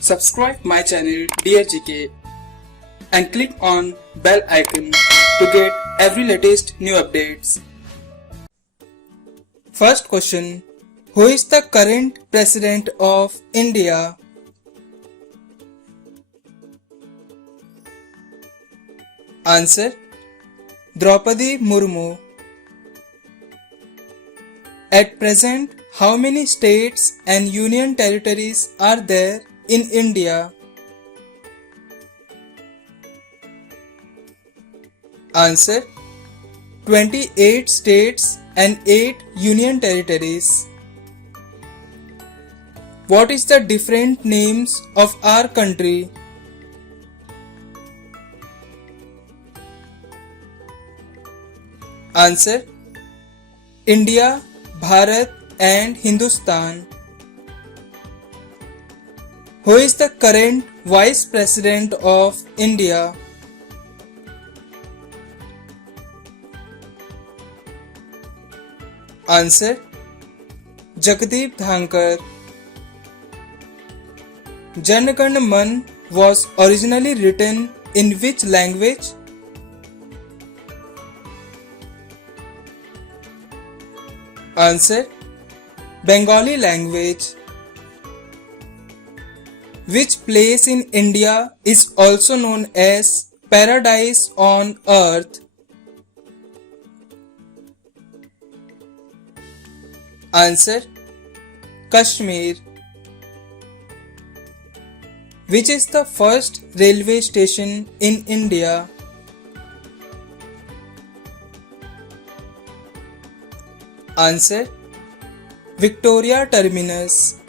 Subscribe my channel Dear GK and click on bell icon to get every latest new updates. First question. Who is the current president of India? Answer. Draupadi Murmu. At present, how many states and union territories are there in India? Answer. 28 states and 8 union territories. What is the different names of our country? Answer. India, Bharat and Hindustan. Who is the current Vice President of India? Answer. Jagdeep Dhankar. Jana Gana Man was originally written in which language? Answer. Bengali language. Which place in India is also known as Paradise on Earth? Answer. Kashmir. Which is the first railway station in India? Answer. Victoria Terminus.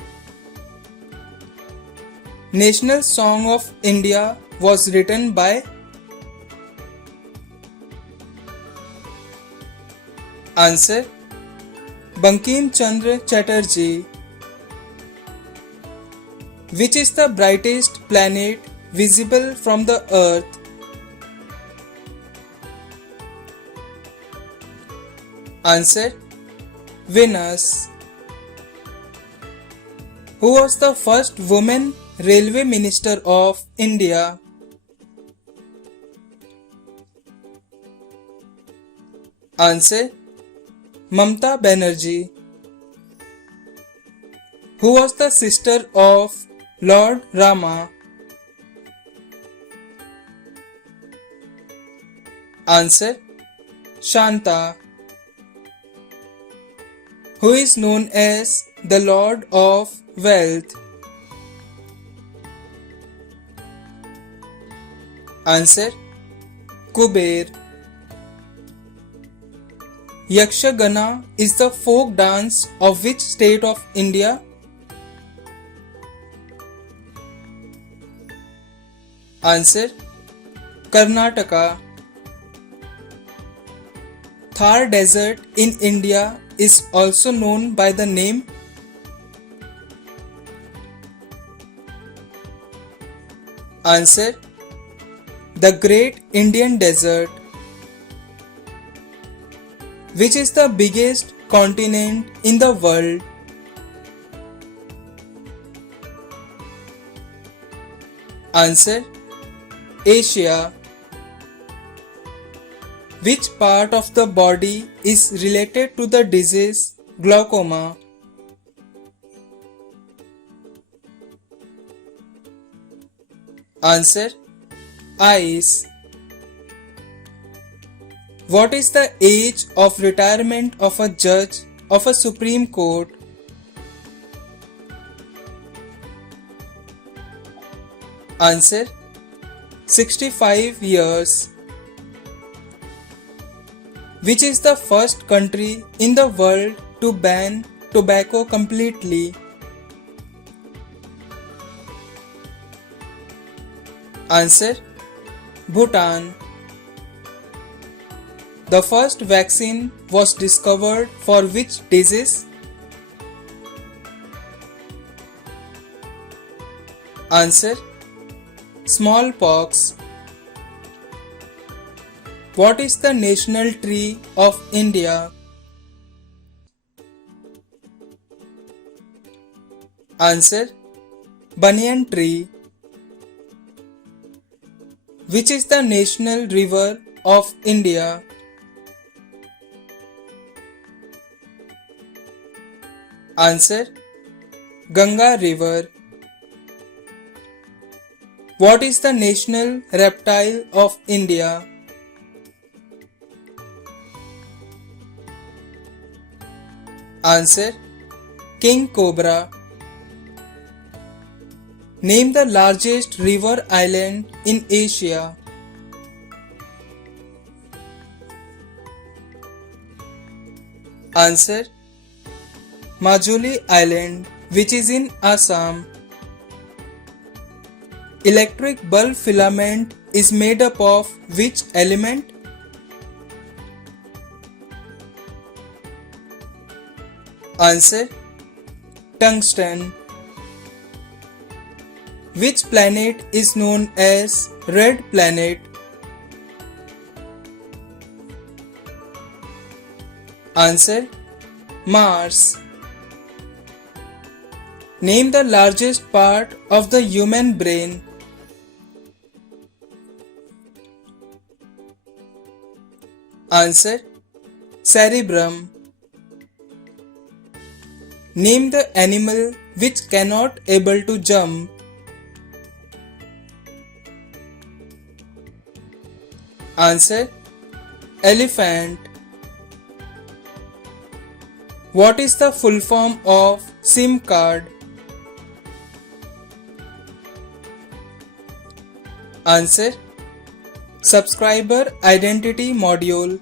National Song of India was written by? Answer. Bankim Chandra Chatterjee. Which is the brightest planet visible from the Earth? Answer. Venus. Who was the first woman railway minister of India? Answer. Mamta Banerjee. Who was the sister of Lord Rama? Answer. Shanta. Who is known as the Lord of Wealth? Answer. Kuber. Yakshagana is the folk dance of which state of India? Answer. Karnataka. Thar Desert in India is also known by the name? Answer. The Great Indian Desert. Which is the biggest continent in the world? Answer. Asia. Which part of the body is related to the disease glaucoma? Answer. Eyes. What is the age of retirement of a judge of a Supreme Court? Answer. 65 years. Which is the first country in the world to ban tobacco completely? Answer. Bhutan. The first vaccine was discovered for which disease? Answer. Smallpox. What is the national tree of India? Answer. Banyan tree. Which is the national river of India? Answer: Ganga river. What is the national reptile of India? Answer: King cobra. Name the largest river island in Asia. Answer: Majuli Island, which is in Assam. Electric bulb filament is made up of which element? Answer: Tungsten. Which planet is known as Red Planet? Answer: Mars. Name the largest part of the human brain. Answer: Cerebrum. Name the animal which cannot able to jump. Answer: Elephant. What is the full form of SIM card? Answer: Subscriber Identity Module.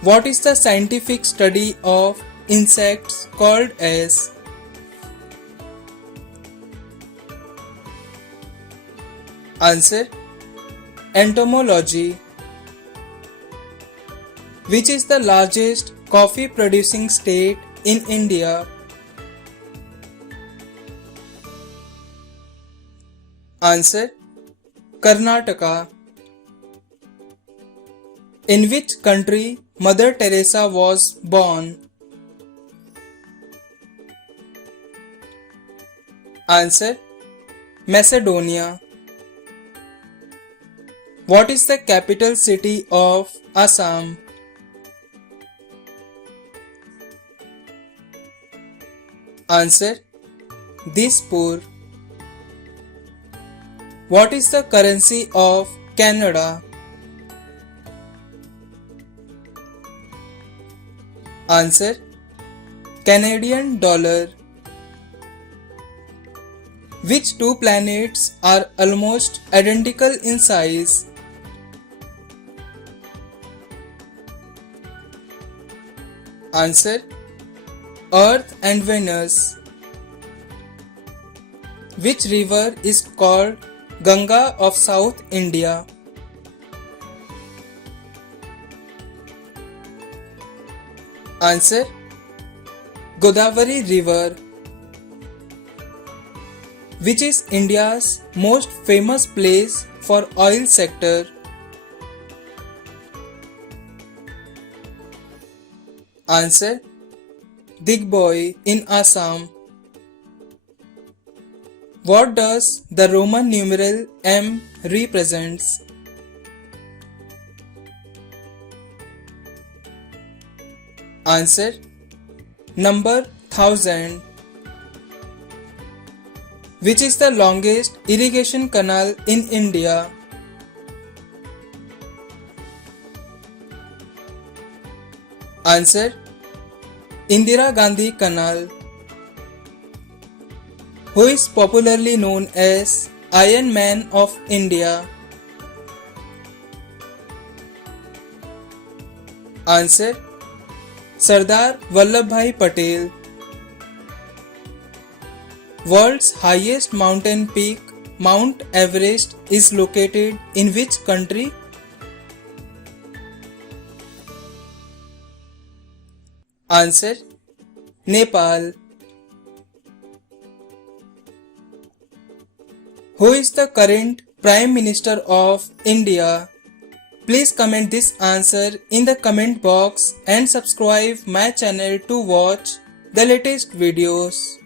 What is the scientific study of insects called as? Answer: Entomology. Which is the largest coffee producing state in India? Answer: Karnataka. In which country Mother Teresa was born? Answer: Macedonia. What is the capital city of Assam? Answer: Dispur. What is the currency of Canada? Answer: Canadian dollar. Which two planets are almost identical in size? Answer: Earth and Venus. Which river is called Ganga of South India? Answer: Godavari river. Which is India's most famous place for oil sector? Answer: Digboi in Assam. What does the Roman numeral M represents? Answer: number 1000. Which is the longest irrigation canal in India? Answer: Indira Gandhi Canal. Who is popularly known as Iron Man of India? Answer: Sardar Vallabhbhai Patel. World's highest mountain peak, Mount Everest, is located in which country? Answer: Nepal. Who is the current Prime Minister of India? Please comment this answer in the comment box and subscribe my channel to watch the latest videos.